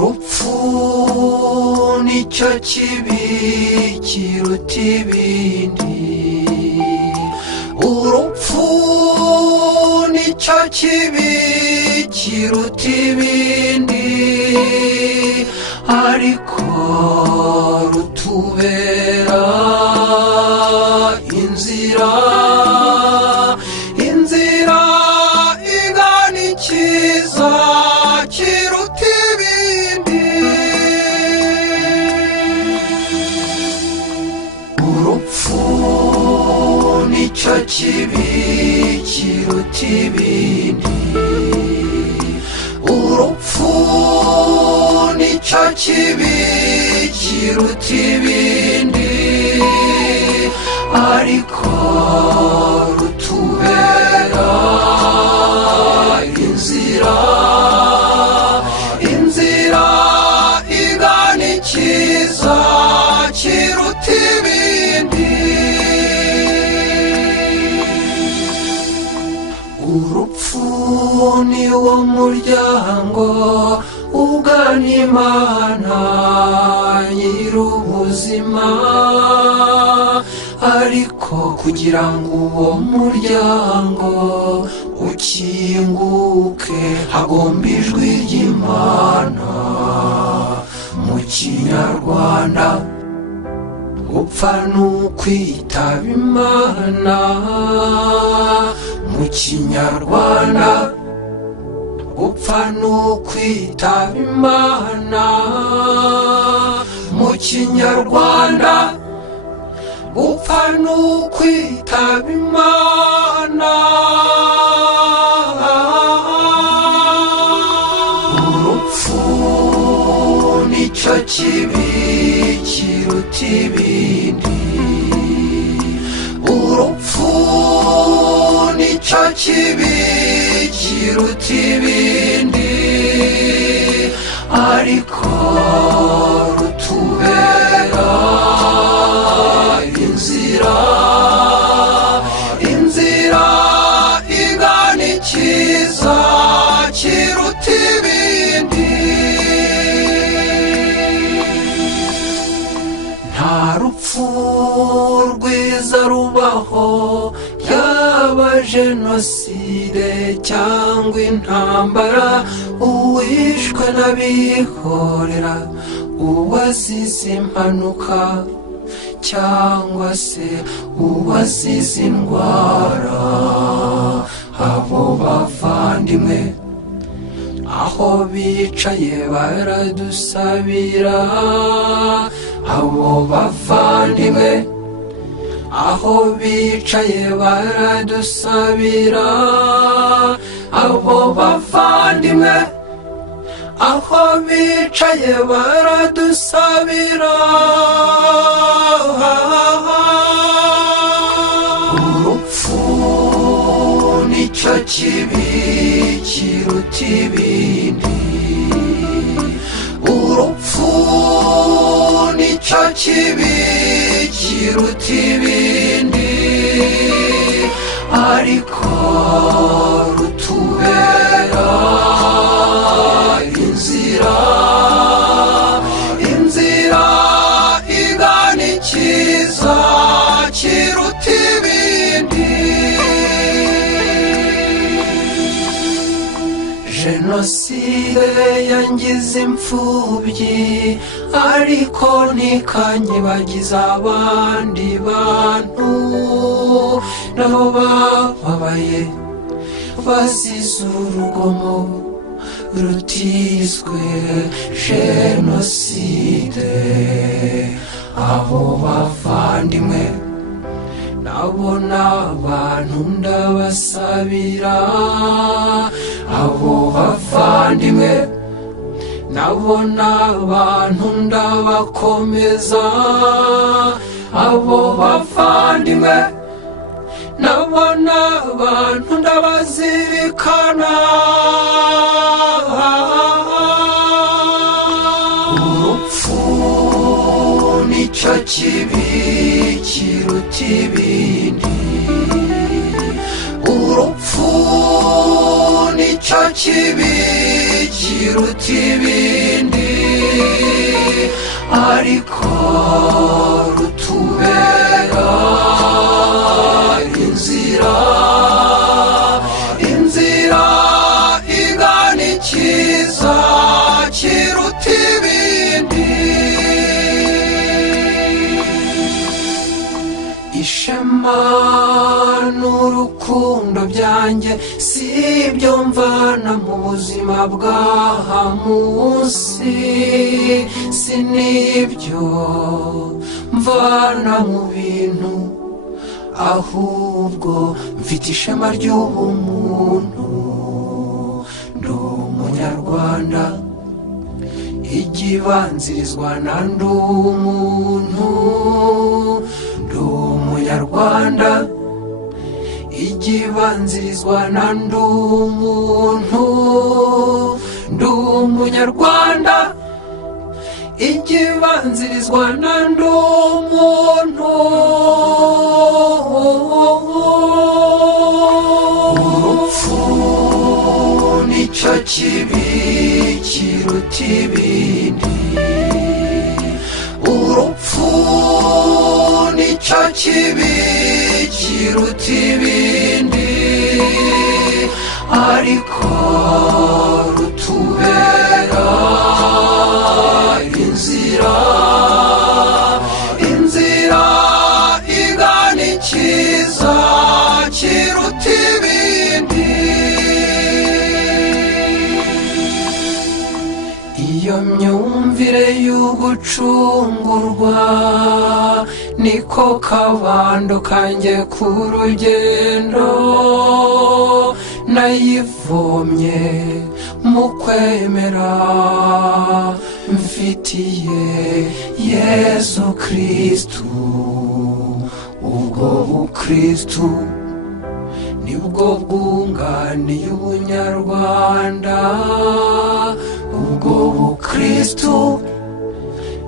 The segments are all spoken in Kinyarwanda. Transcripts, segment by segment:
urupfu nicyo kibi kiruta ibindi, urupfu nicyo kibi kiruta ibindi, ariko rutubera inzira igana ikiza kiruta ibindi. Urupfu nicyo kibi kiruta ibindi, urupfu nicyo kibi kiruta ibindi, ariko rutubera inzira igana ikiza kiruta ibindi. Urupfu ni wo muryango ugana Imana nyir'ubuzima, ariko kugira ngo uwo muryango ukinguke hagomba ijwi ry'Imana. Mu Kinyarwanda gupfa ni ukwitaba Imana, mu Kinyarwanda gupfa ni ukwitaba Imana, mu Kinyarwanda gupfa ni ukwitaba Imana. Urupfu nicyo kibi kiruta ibindi, urupfu nicyo kibi kiruta ibindi, ariko rutubera inzira igana ikiza kiruta ibindi. Nta rupfu rwiza rubaho, yaba jenoside cyangwa intambara, uwishwe n'abihorera, uwazize impanuka cyangwa se uwazize indwara. Abo bavandimwe aho bicaye baradusabira, abo bavandimwe aho bicaye baradusabira, abo bavandimwe aho bicaye baradusabira. Urupfu nicyo kibi kiruta ibindi, urupfu nicyo kibi kiruta ibindi, ariko rutubera inzira igana ikiza kiruta ibindi. Jenoside yangize imfubyi, ariko ntikanyibagiza abandi bantu nabo bababaye bazize urugomo rutizwe jenoside. Abo bavandimwe nabona abantu ndabasabira, abo bavandimwe nabona abantu ndabakomeza, abo bavandimwe nabona abantu ndabazirikana. Urupfu nicyo kibi kiruta ibindi, urupfu nicyo kibi kiruta ibindi, ariko rutubera inzira, inzira igana icyiza kiruta ibindi. Ishema n'urukundo byanjye si ibyo mvana mu buzima bw'aha munsi, si n'ibyo mvana mu bintu, ahubwo mfite ishema ry'ubumuntu. Ndi umunyarwanda, igibanzirizwa na ndi umuntu. Ndi umunyarwanda, igibanzirizwa na ndi umuntu. Ndi umunyarwanda, igibanzirizwa na ndi umuntu. Urupfu nicyo kibi kiruta ibindi, urupfu nicyo kibi kiruta ibindi, ariko rutubera inzira, inzira igana icyiza kiruta ibindi. Iyo myumvire y'ugucungurwa niko kabando kanjye ku rugendo, nayivomye mu kwemera mfitiye Yesu Kristu. Ubwo bukristu nibwo bwunganiye ubunyarwanda, ubwo bukristu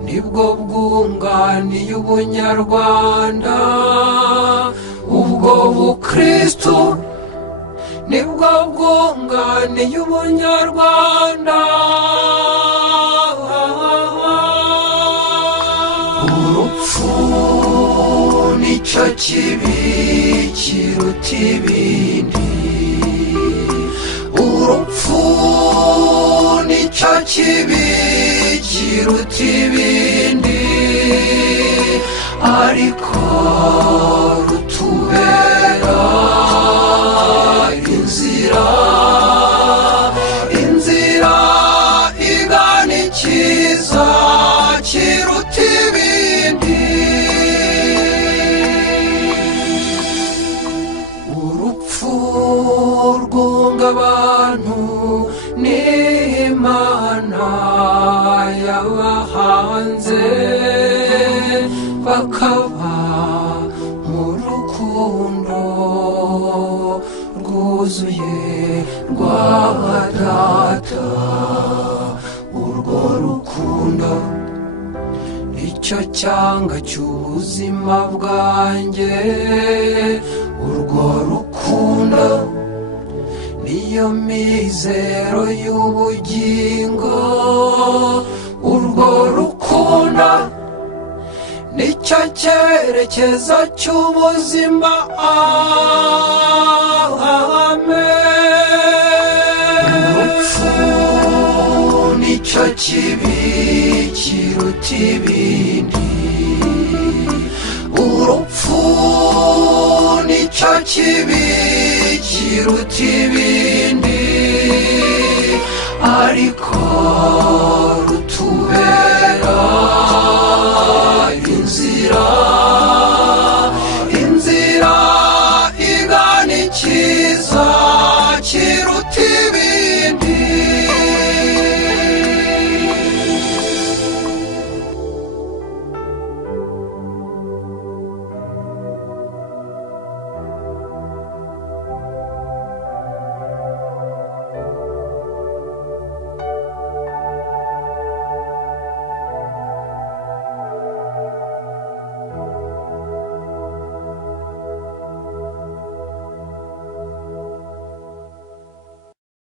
nibwo bwunganiye ubunyarwanda, ubwo bukristu nibwo bwunganiye ubunyarwanda. Urupfu nicyo kibi kiruta ibindi, urupfu nicyo kibi kiruta ibindi, ariko rutubera inzira, inzira igana icyiza kiruta ibindi. Urupfu rwunga abantu n'Imana yabahanze, bakaba mu rukundo rwuzuye rwa Data. Urwo rukundo nicyo cyanga cy'ubuzima bwanjye, urwo rukundo niyo mizero y'ubugingo, urwo rukundo nicyo cyerekezo cy'ubuzima. Amen. Urupfu nicyo kibi kiruta ibindi, urupfu nicyo kibi kiruta ibindi, ariko rutubera